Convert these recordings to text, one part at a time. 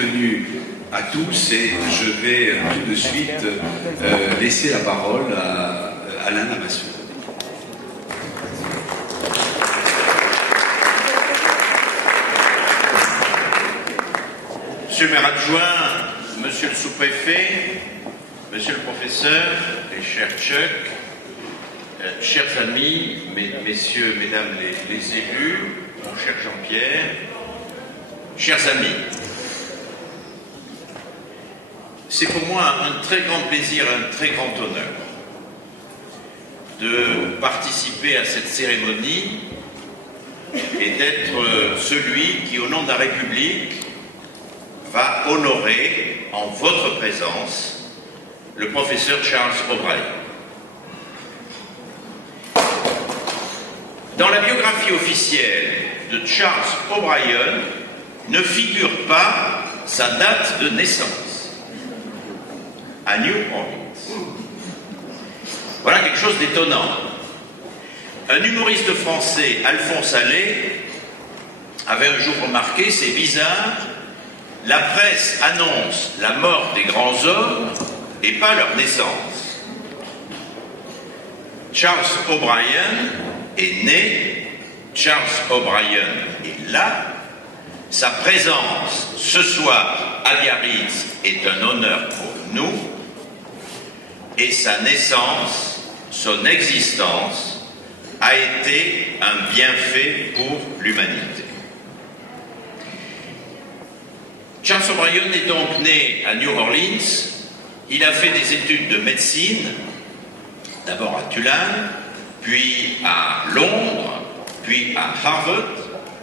bienvenue à tous et je vais tout de suite laisser la parole à Alain Lamassoure. Monsieur le maire adjoint, monsieur le sous-préfet, monsieur le professeur et cher Chuck, chers amis, messieurs, mesdames les élus, mon cher Jean-Pierre, chers amis, c'est pour moi un très grand plaisir, un très grand honneur de participer à cette cérémonie et d'être celui qui, au nom de la République, va honorer en votre présence le professeur Charles O'Brien. Dans la biographie officielle de Charles O'Brien ne figure pas sa date de naissance à New Orleans. Voilà quelque chose d'étonnant. Un humoriste français, Alphonse Allais, avait un jour remarqué, c'est bizarre, la presse annonce la mort des grands hommes et pas leur naissance. Charles O'Brien est né, Charles O'Brien est là, sa présence ce soir à Biarritz est un honneur pour nous, et sa naissance, son existence, a été un bienfait pour l'humanité. Charles O'Brien est donc né à New Orleans. Il a fait des études de médecine, d'abord à Tulane, puis à Londres, puis à Harvard,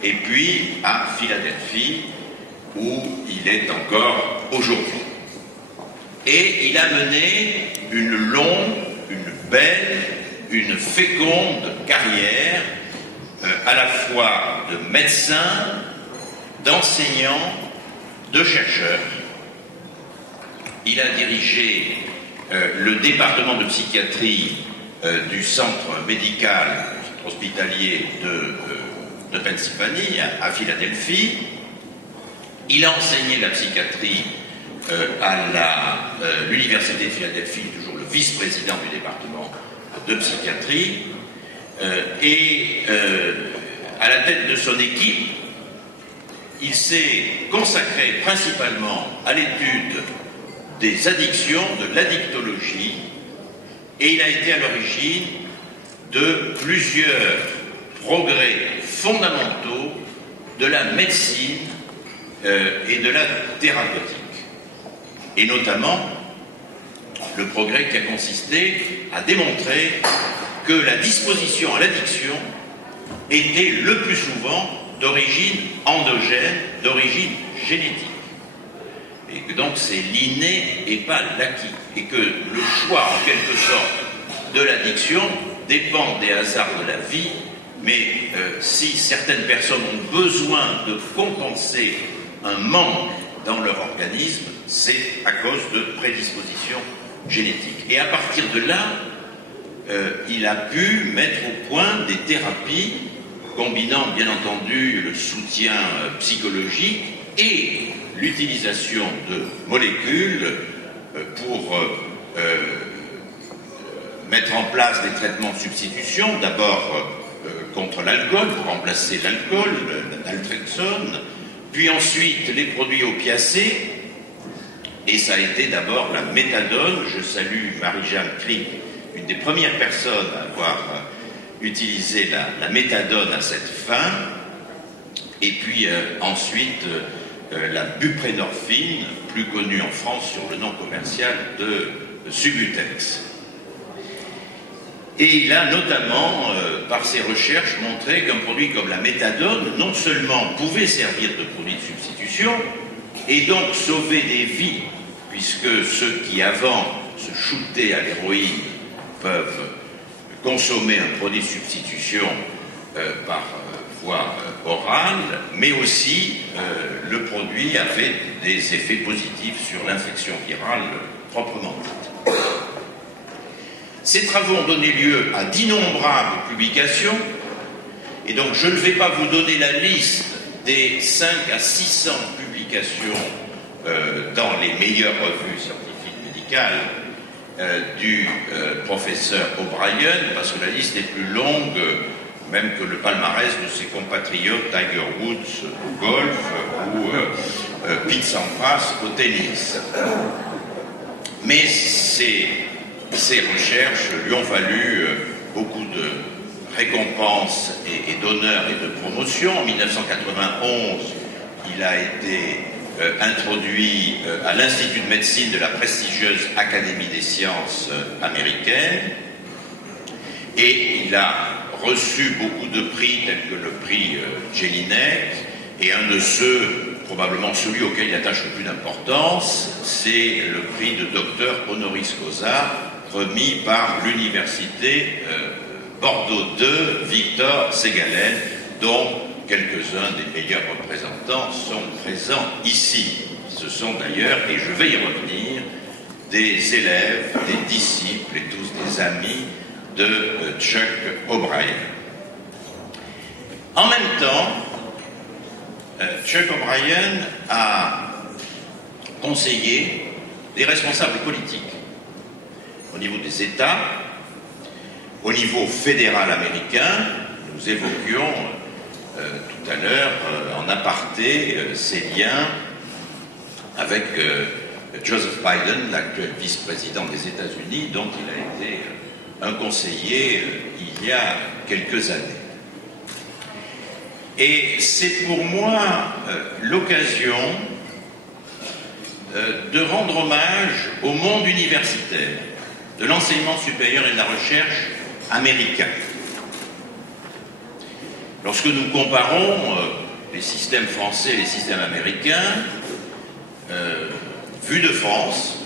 et puis à Philadelphie, où il est encore aujourd'hui. Et il a mené une longue, une belle, une féconde carrière, à la fois de médecin, d'enseignant, de chercheur. Il a dirigé le département de psychiatrie du centre médical hospitalier de Pennsylvanie, à Philadelphie. Il a enseigné la psychiatrie à l'université de Philadelphie, toujours le vice-président du département de psychiatrie, et à la tête de son équipe, il s'est consacré principalement à l'étude des addictions, de l'addictologie, et il a été à l'origine de plusieurs progrès fondamentaux de la médecine et de la thérapeutique. Et notamment le progrès qui a consisté à démontrer que la disposition à l'addiction était le plus souvent d'origine endogène, d'origine génétique. Et que donc c'est l'inné et pas l'acquis. Et que le choix, en quelque sorte, de l'addiction dépend des hasards de la vie, mais si certaines personnes ont besoin de compenser un manque dans leur organisme, c'est à cause de prédispositions génétiques. Et à partir de là, il a pu mettre au point des thérapies combinant bien entendu le soutien psychologique et l'utilisation de molécules pour mettre en place des traitements de substitution, d'abord contre l'alcool, pour remplacer l'alcool, l'altrexone, puis ensuite les produits opiacés, et ça a été d'abord la méthadone. Je salue Marie-Jeanne Crick, une des premières personnes à avoir utilisé la méthadone à cette fin, et puis ensuite la buprénorphine, plus connue en France sur le nom commercial de Subutex. Et il a notamment, par ses recherches, montré qu'un produit comme la méthadone, non seulement pouvait servir de produit de substitution, et donc sauver des vies, puisque ceux qui avant se shootaient à l'héroïne peuvent consommer un produit de substitution par voie orale, mais aussi le produit avait des effets positifs sur l'infection virale proprement dite. Ces travaux ont donné lieu à d'innombrables publications, et donc je ne vais pas vous donner la liste des 5 à 600 publications dans les meilleures revues scientifiques médicales du professeur O'Brien, parce que la liste est plus longue même que le palmarès de ses compatriotes Tiger Woods au golf ou Pete Sampras au tennis. Mais ces recherches lui ont valu beaucoup de récompenses et d'honneurs et de promotions. En 1991, il a été introduit à l'Institut de médecine de la prestigieuse Académie des sciences américaine, et il a reçu beaucoup de prix tels que le prix Jelinek, et un de ceux, probablement celui auquel il attache le plus d'importance, c'est le prix de docteur honoris causa remis par l'université Bordeaux 2 Victor Ségalen, dont quelques-uns des meilleurs représentants sont présents ici. Ce sont d'ailleurs, et je vais y revenir, des élèves, des disciples et tous des amis de Chuck O'Brien. En même temps, Chuck O'Brien a conseillé des responsables politiques au niveau des États, au niveau fédéral américain. Nous évoquions tout à l'heure en aparté ces liens avec Joseph Biden, l'actuel vice-président des États-Unis, dont il a été un conseiller il y a quelques années. Et c'est pour moi l'occasion de rendre hommage au monde universitaire, de l'enseignement supérieur et de la recherche américain. Lorsque nous comparons les systèmes français et les systèmes américains, vus de France,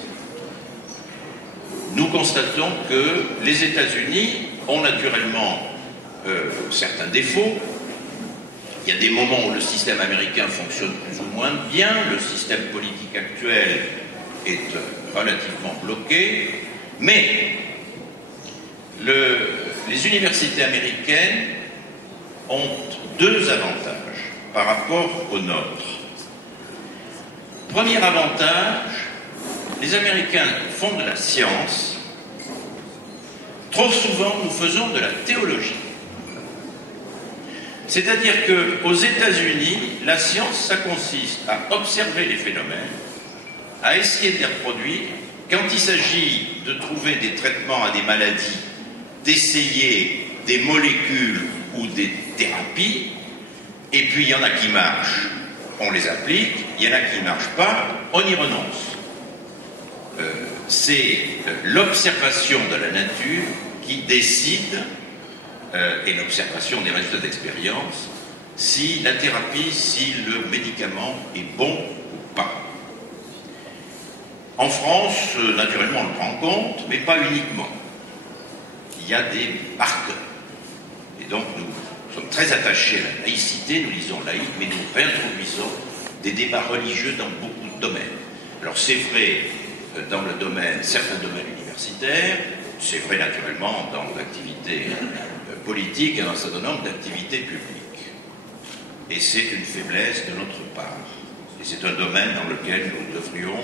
nous constatons que les États-Unis ont naturellement certains défauts. Il y a des moments où le système américain fonctionne plus ou moins bien, le système politique actuel est relativement bloqué, mais les universités américaines ont deux avantages par rapport aux nôtres. Premier avantage, les Américains font de la science. Trop souvent, nous faisons de la théologie. C'est-à-dire qu'aux États-Unis, la science, ça consiste à observer les phénomènes, à essayer de les reproduire. Quand il s'agit de trouver des traitements à des maladies, d'essayer des molécules ou des thérapies, et puis il y en a qui marchent, on les applique, il y en a qui ne marchent pas, on y renonce. C'est l'observation de la nature qui décide, et l'observation des résultats d'expérience, si la thérapie, si le médicament est bon ou pas. En France, naturellement, on le prend en compte, mais pas uniquement. Il y a des marqueurs. Et donc, nous sommes très attachés à la laïcité, nous disons laïque, mais nous réintroduisons des débats religieux dans beaucoup de domaines. Alors, c'est vrai dans le domaine, certains domaines universitaires, c'est vrai naturellement dans l'activité politique et dans un certain nombre d'activités publiques. Et c'est une faiblesse de notre part. Et c'est un domaine dans lequel nous devrions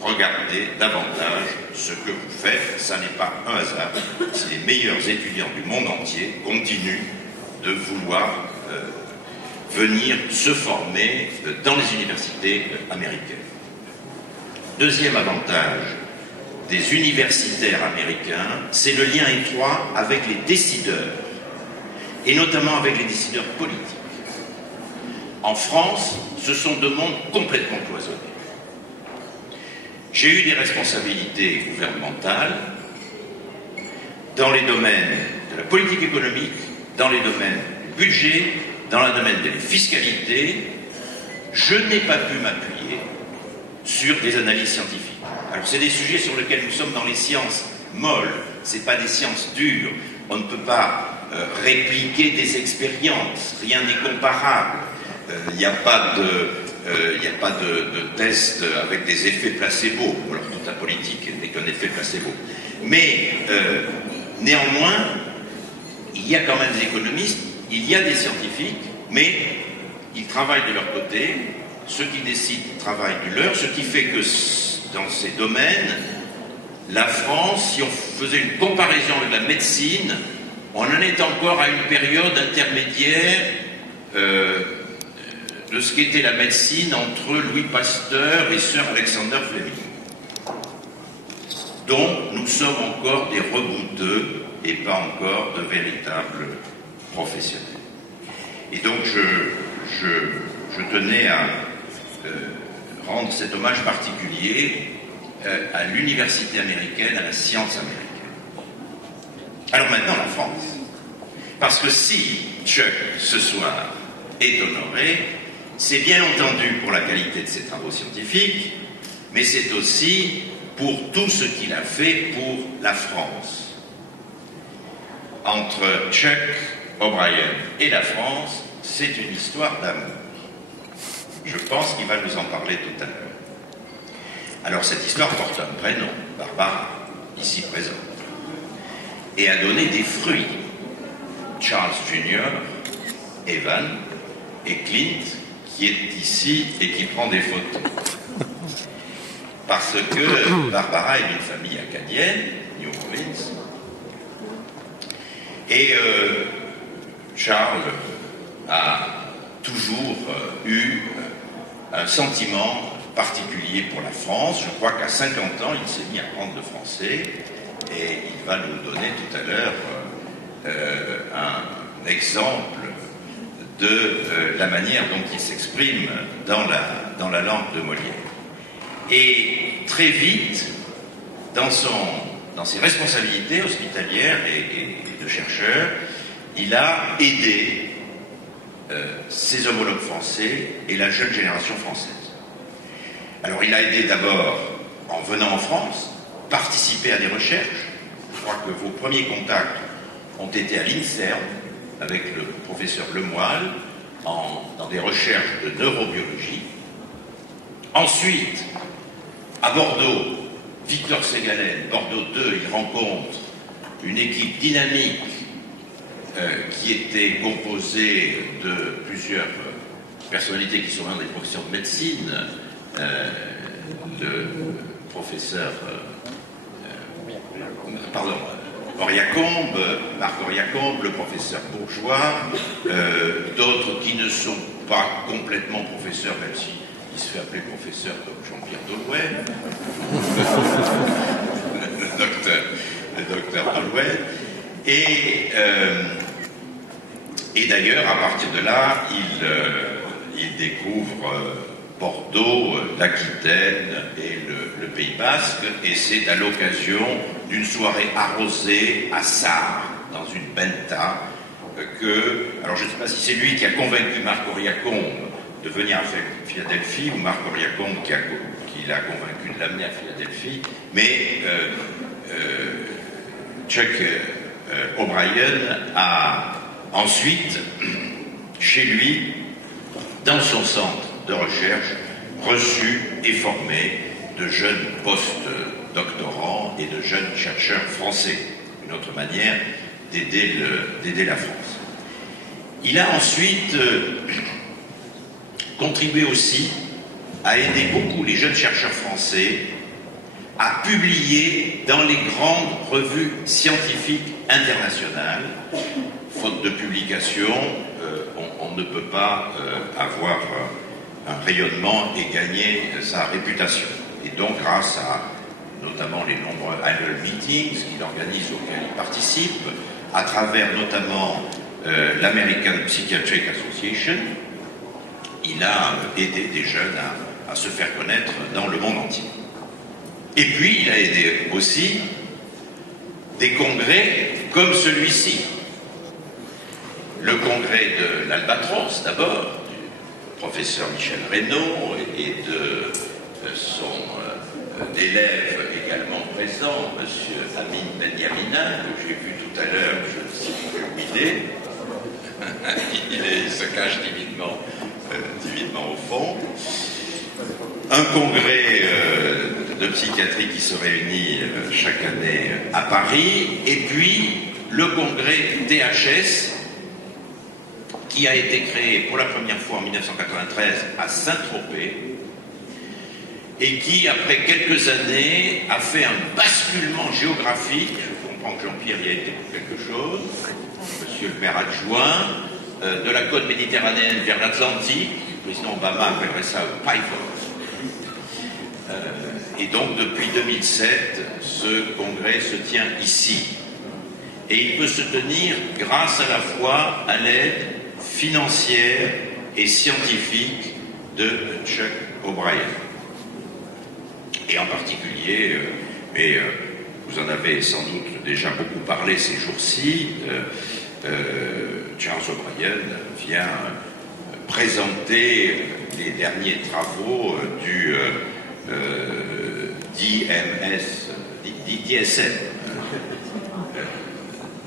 regarder davantage ce que vous faites. Ça n'est pas un hasard si les meilleurs étudiants du monde entier continuent de vouloir venir se former dans les universités américaines. Deuxième avantage des universitaires américains, c'est le lien étroit avec les décideurs, et notamment avec les décideurs politiques. En France, ce sont deux mondes complètement cloisonnés. J'ai eu des responsabilités gouvernementales dans les domaines de la politique économique, dans les domaines du budget, dans le domaine de la fiscalité. Je n'ai pas pu m'appuyer sur des analyses scientifiques. Alors c'est des sujets sur lesquels nous sommes dans les sciences molles, c'est pas des sciences dures. On ne peut pas répliquer des expériences, rien n'est comparable. Il n'y a pas de test avec des effets placebo. Alors toute la politique n'est qu'un effet placebo. Mais néanmoins, il y a quand même des économistes, il y a des scientifiques, mais ils travaillent de leur côté ceux qui décident travaillent du leur, ce qui fait que dans ces domaines, la France, si on faisait une comparaison avec la médecine, on en est encore à une période intermédiaire de ce qu'était la médecine entre Louis Pasteur et Sir Alexander Fleming. Donc nous sommes encore des rebouteux et pas encore de véritables professionnels. Et donc je tenais à rendre cet hommage particulier à l'université américaine, à la science américaine. Alors maintenant la France. Parce que si Chuck, ce soir, est honoré, c'est bien entendu pour la qualité de ses travaux scientifiques, mais c'est aussi pour tout ce qu'il a fait pour la France. Entre Chuck O'Brien et la France, c'est une histoire d'amour. Je pense qu'il va nous en parler tout à l'heure. Alors cette histoire porte un prénom, Barbara, ici présente, et a donné des fruits. Charles Jr., Evan et Clint, qui est ici et qui prend des photos. Parce que Barbara est d'une famille acadienne, New Orleans, et Charles a toujours eu un sentiment particulier pour la France. Je crois qu'à 50 ans, il s'est mis à apprendre le français et il va nous donner tout à l'heure un exemple de la manière dont il s'exprime dans la langue de Molière. Et très vite, dans ses responsabilités hospitalières et de chercheur, il a aidé ses homologues français et la jeune génération française. Alors il a aidé d'abord en venant en France, participer à des recherches. Je crois que vos premiers contacts ont été à l'INSERM avec le professeur Lemoyle dans des recherches de neurobiologie. Ensuite, à Bordeaux, Victor Ségalen, Bordeaux 2, il rencontre une équipe dynamique qui était composée de plusieurs personnalités qui sont maintenant des professeurs de médecine, le professeur Marc Oriacombe, le professeur Bourgeois, d'autres qui ne sont pas complètement professeurs, même si il se fait appeler professeur comme Jean-Pierre Dolouet, le docteur Dolouet, et d'ailleurs, à partir de là, il découvre Bordeaux, l'Aquitaine et le Pays Basque, et c'est à l'occasion d'une soirée arrosée à Sarre, dans une benta, alors je ne sais pas si c'est lui qui a convaincu Marc Oriacombe de venir à Philadelphie, ou Marc Oriacombe qui l'a convaincu de l'amener à Philadelphie, mais Chuck O'Brien a ensuite, chez lui, dans son centre de recherche, reçu et formé de jeunes post-doctorants et de jeunes chercheurs français. Une autre manière d'aider la France. Il a ensuite contribué aussi à aider beaucoup les jeunes chercheurs français à publier dans les grandes revues scientifiques internationales. Faute de publication, on ne peut pas avoir un rayonnement et gagner sa réputation. Et donc, grâce à notamment les nombreux annual meetings qu'il organise, auxquels il participe, à travers notamment l'American Psychiatric Association, il a aidé des jeunes à se faire connaître dans le monde entier. Et puis, il a aidé aussi des congrès comme celui-ci. Le congrès de l'Albatros, d'abord, du professeur Michel Reynaud et de son élève également présent, M. Amin Benyamin, que j'ai vu tout à l'heure, je ne sais plus où il est. Il se cache timidement au fond. Un congrès de psychiatrie qui se réunit chaque année à Paris, et puis le congrès DHS, qui a été créé pour la première fois en 1993 à Saint-Tropez et qui, après quelques années, a fait un basculement géographique. Je comprends que Jean-Pierre y a été pour quelque chose, monsieur le maire adjoint, de la côte méditerranéenne vers l'Atlantique. Le président Obama appellerait ça un pipeline. Et donc, depuis 2007, ce congrès se tient ici. Et il peut se tenir grâce à la fois à l'aide financière et scientifique de Chuck O'Brien. Et en particulier, mais vous en avez sans doute déjà beaucoup parlé ces jours-ci, Charles O'Brien vient présenter les derniers travaux du DSM,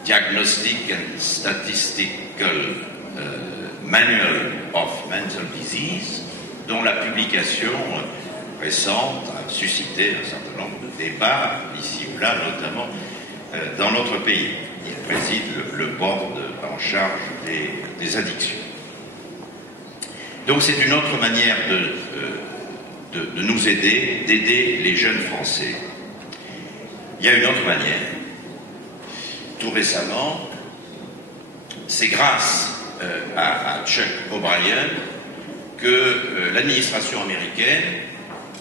Diagnostic and Statistical Manual of Mental Disease, dont la publication récente a suscité un certain nombre de débats, ici ou là, notamment dans notre pays. Il préside le board en charge des addictions. Donc c'est une autre manière de nous aider, d'aider les jeunes Français. Il y a une autre manière. Tout récemment, c'est grâce à Chuck O'Brien que l'administration américaine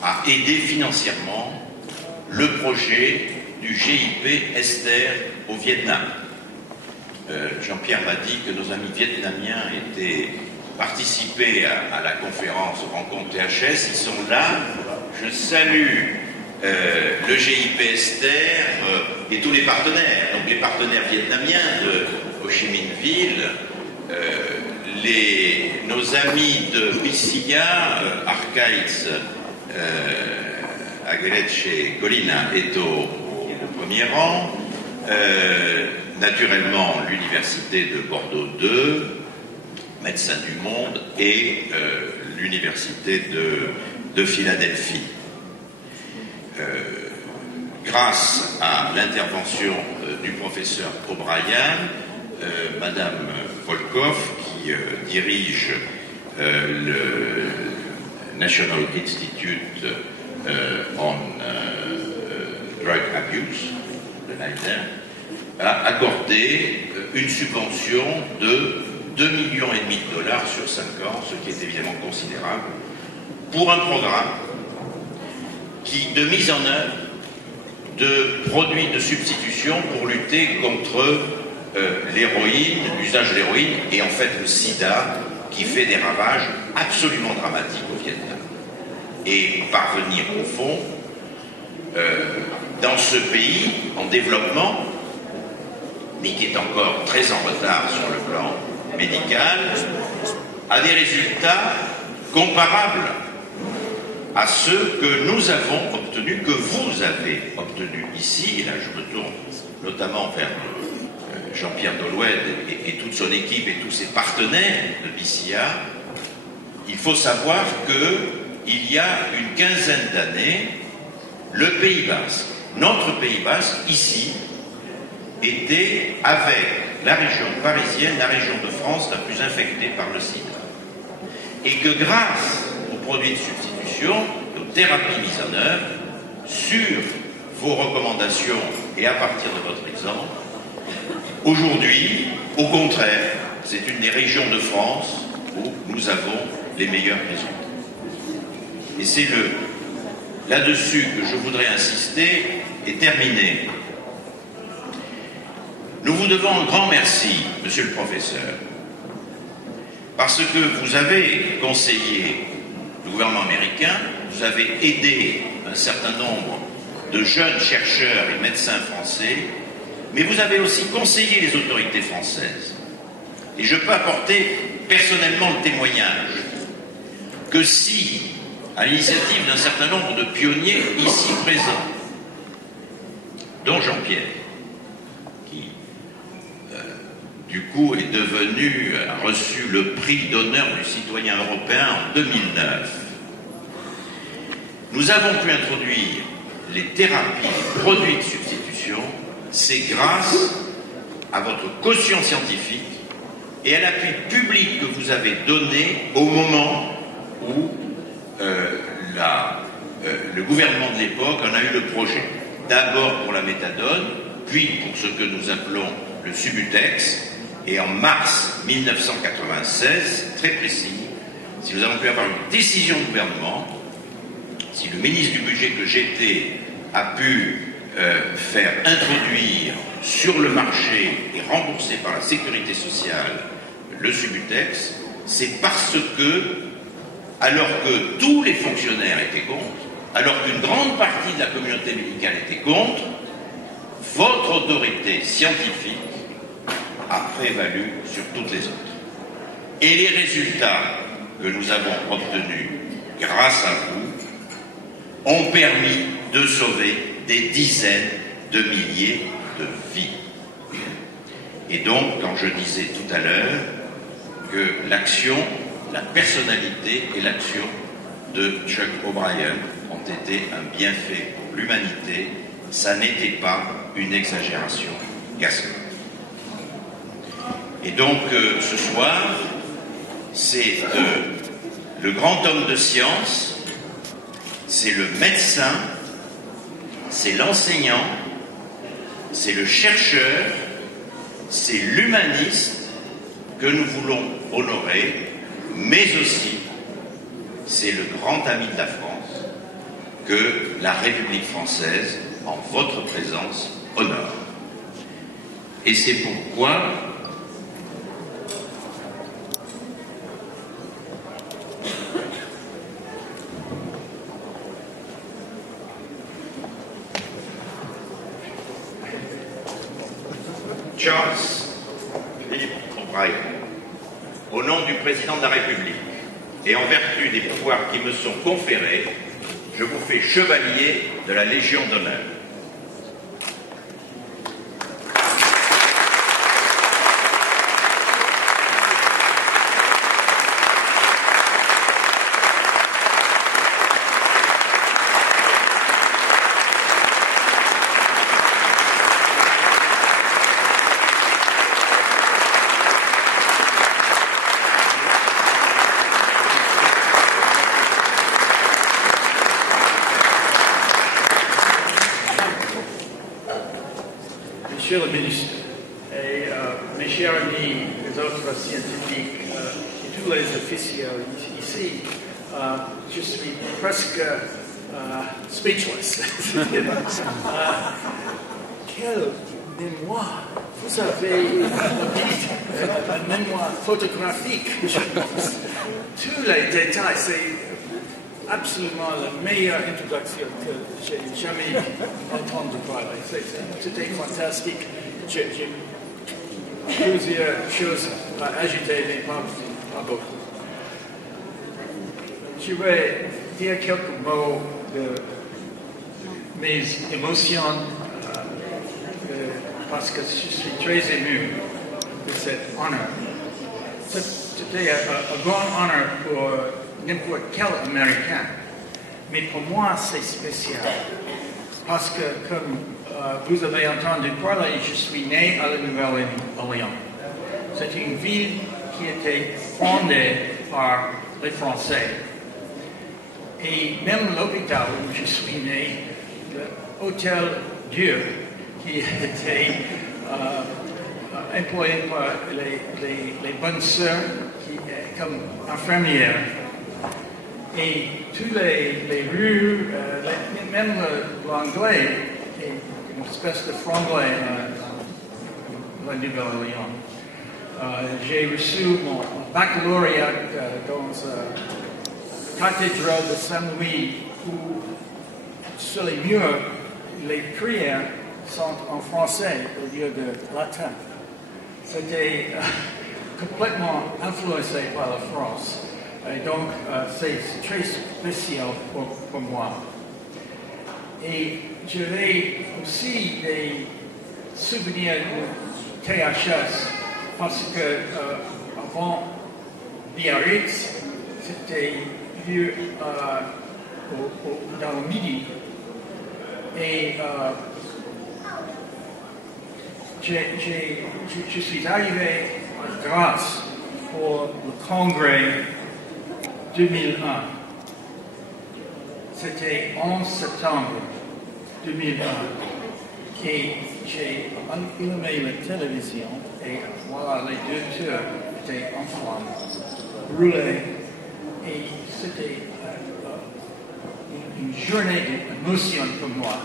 a aidé financièrement le projet du GIP Esther au Vietnam. Jean-Pierre m'a dit que nos amis vietnamiens étaient participés à la conférence Rencontre THS. Ils sont là. Je salue le GIP Esther et tous les partenaires, donc les partenaires vietnamiens de Ho Chi Minh Ville, nos amis de Bissia, Arcaïs, Aguelech et Colina est au premier rang, naturellement l'université de Bordeaux 2, Médecins du Monde et l'université de Philadelphie. Grâce à l'intervention du professeur O'Brien, Madame Volkov, qui dirige le National Institute on Drug Abuse, de NIDA, a accordé une subvention de 2,5 millions de dollars sur 5 ans, ce qui est évidemment considérable, pour un programme de mise en œuvre de produits de substitution pour lutter contre l'héroïne, l'usage de l'héroïne et en fait le sida qui fait des ravages absolument dramatiques au Vietnam. Et parvenir au fond, dans ce pays en développement, mais qui est encore très en retard sur le plan médical, à des résultats comparables à ceux que nous avons obtenus, que vous avez obtenus ici. Et là, je me tourne notamment vers Jean-Pierre Doloued et toute son équipe et tous ses partenaires de Bissia. Il faut savoir qu'il y a une quinzaine d'années, le Pays Basque, notre Pays Basque, ici, était, avec la région parisienne, la région de France la plus infectée par le sida. Et que grâce aux produits de substitution, aux thérapies mises en œuvre, sur vos recommandations et à partir de votre exemple, aujourd'hui, au contraire, c'est une des régions de France où nous avons les meilleurs résultats. Et c'est là-dessus que je voudrais insister et terminer. Nous vous devons un grand merci, monsieur le professeur, parce que vous avez conseillé le gouvernement américain, vous avez aidé un certain nombre de jeunes chercheurs et médecins français, mais vous avez aussi conseillé les autorités françaises. Et je peux apporter personnellement le témoignage que si, à l'initiative d'un certain nombre de pionniers ici présents, dont Jean-Pierre, qui du coup est devenu, a reçu le prix d'honneur du citoyen européen en 2009, nous avons pu introduire les thérapies, les produits de substitution, c'est grâce à votre caution scientifique et à l'appui public que vous avez donné au moment où le gouvernement de l'époque en a eu le projet. D'abord pour la méthadone, puis pour ce que nous appelons le Subutex, et en mars 1996, très précis, si nous avons pu avoir une décision de gouvernement, si le ministre du budget que j'étais a pu faire introduire sur le marché et rembourser par la sécurité sociale le Subutex, c'est parce que, alors que tous les fonctionnaires étaient contre, alors qu'une grande partie de la communauté médicale était contre, votre autorité scientifique a prévalu sur toutes les autres. Et les résultats que nous avons obtenus grâce à vous ont permis de sauver des dizaines de milliers de vies. Et donc, quand je disais tout à l'heure que l'action, la personnalité et l'action de Chuck O'Brien ont été un bienfait pour l'humanité, ça n'était pas une exagération gasconne. Et donc, ce soir, c'est le grand homme de science, c'est le médecin, c'est l'enseignant, c'est le chercheur, c'est l'humaniste que nous voulons honorer, mais aussi c'est le grand ami de la France que la République française, en votre présence, honore. Et c'est pourquoi Charles Philippe O'Brien, au nom du président de la République et en vertu des pouvoirs qui me sont conférés, je vous fais chevalier de la Légion d'honneur. Monsieur le ministre et mes chers amis, les autres scientifiques et tous les officiers ici, je suis presque speechless. Quel mémoire! Vous avez une mémoire photographique, je pense. Tous les détails, c'est absolument la meilleure introduction que j'ai jamais entendu parler. C'était fantastique. J'ai plusieurs choses à ajouter, mais pas beaucoup. Je vais dire quelques mots de mes émotions parce que je suis très ému de cet honneur. C'était un grand honneur pour n'importe quel Américain. Mais pour moi, c'est spécial. Parce que, comme vous avez entendu parler, je suis né à la Nouvelle-Orléans. C'est une ville qui était fondée par les Français. Et même l'hôpital où je suis né, l'Hôtel Dieu, qui était employé par les bonnes sœurs comme infirmières. Et toutes les rues, même l'anglais, une espèce de franglais dans la Nouvelle-Orléans. J'ai reçu mon baccalauréat dans la cathédrale de Saint-Louis où sur les murs, les prières sont en français au lieu de latin. C'était complètement influencé par la France. Et donc, c'est très spécial pour moi. Et j'avais aussi des souvenirs de THS, parce que avant Biarritz, c'était vu dans le midi. Et je suis arrivé grâce pour le congrès 2001. C'était 11 septembre 2001. Et j'ai allumé la télévision et voilà, les deux tours étaient en flammes, brûlés. Et c'était une journée d'émotion pour moi.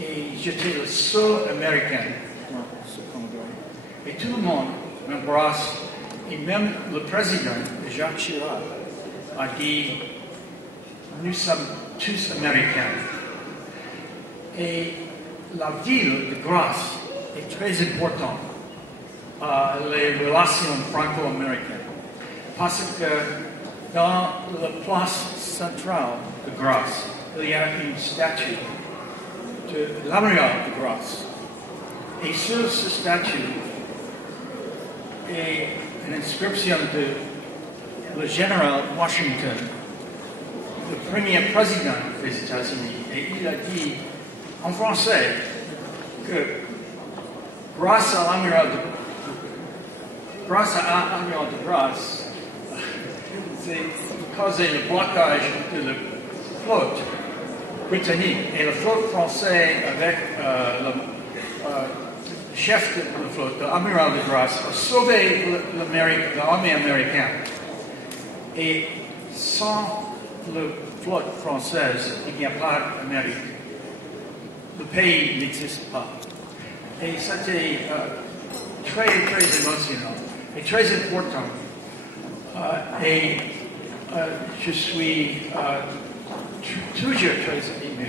Et j'étais le seul Américain dans ce congrès. Et tout le monde m'embrasse. Et même le président, Jacques Chirac, a dit « Nous sommes tous Américains ». Et la ville de Grasse est très importante à les relations franco-américaines. Parce que dans la place centrale de Grasse, il y a une statue de l'amiral de Grasse. Et sur cette statue est une inscription de le général Washington, le premier président des États-Unis. Et il a dit en français que grâce à l'amiral de Grasse, c'est causé le blocage de la flotte britannique et la flotte française avec le chef de la flotte, l'amiral de Grasse, a sauvé l'armée américaine. Et sans la flotte française, il n'y a pas d'Amérique. Le pays n'existe pas. Et c'était très, très émotionnel et très important. Je suis toujours très ému.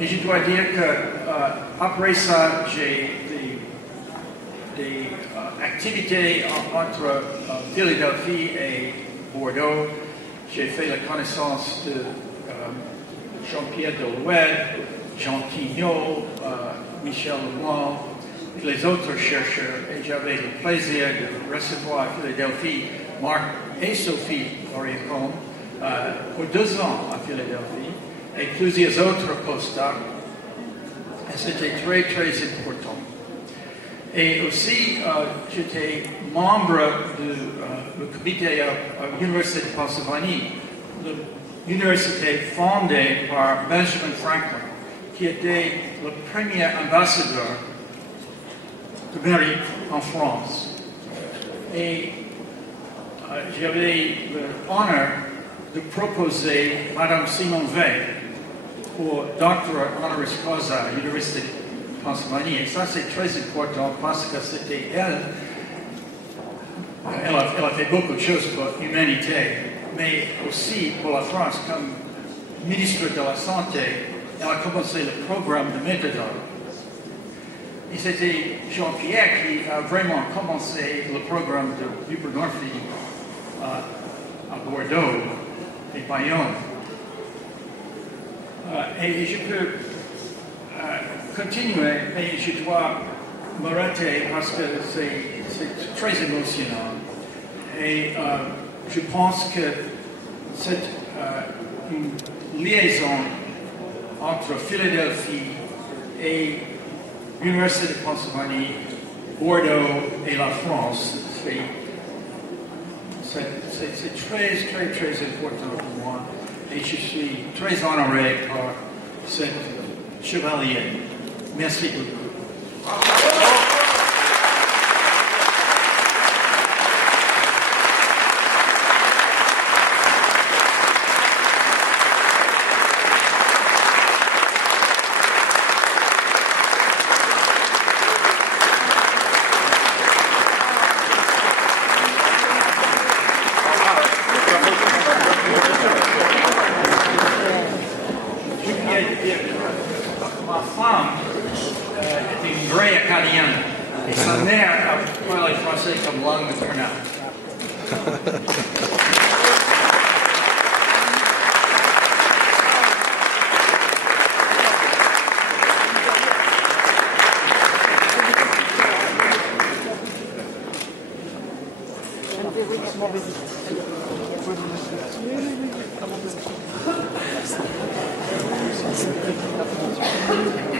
Et je dois dire que après ça, j'ai des activités entre Philadelphie et Bordeaux. J'ai fait la connaissance de Jean-Pierre Delouet, Jean Quignot, Michel Lemoine, et les autres chercheurs. Et j'avais le plaisir de recevoir à Philadelphie Marc et Sophie Laurier-Combe pour 2 ans à Philadelphie et plusieurs autres postdocs. Et c'était très, très important. Et aussi, j'étais membre du comité à l'Université de Pennsylvanie, l'université fondée par Benjamin Franklin, qui était le premier ambassadeur d'Amérique en France. Et j'avais l'honneur de proposer Madame Simone Veil pour doctorat honoris causa à l'Université de Pennsylvanie. Et ça, c'est très important parce que c'était elle. Elle a fait beaucoup de choses pour l'humanité, mais aussi pour la France. Comme ministre de la Santé, elle a commencé le programme de méthadone. Et c'était Jean-Pierre qui a vraiment commencé le programme de buprenorphine à Bordeaux et Bayonne. Et je peux continuer, mais je dois m'arrêter parce que c'est très émotionnel. Et je pense que c'est une liaison entre Philadelphie et l'Université de Pennsylvanie, Bordeaux et la France. C'est très, très, très important pour moi. Et je suis très honoré par ce chevalier. Merci beaucoup. Ma femme était une vraie acadienne et sa mère a parlé français comme langue maternelle. Thank you.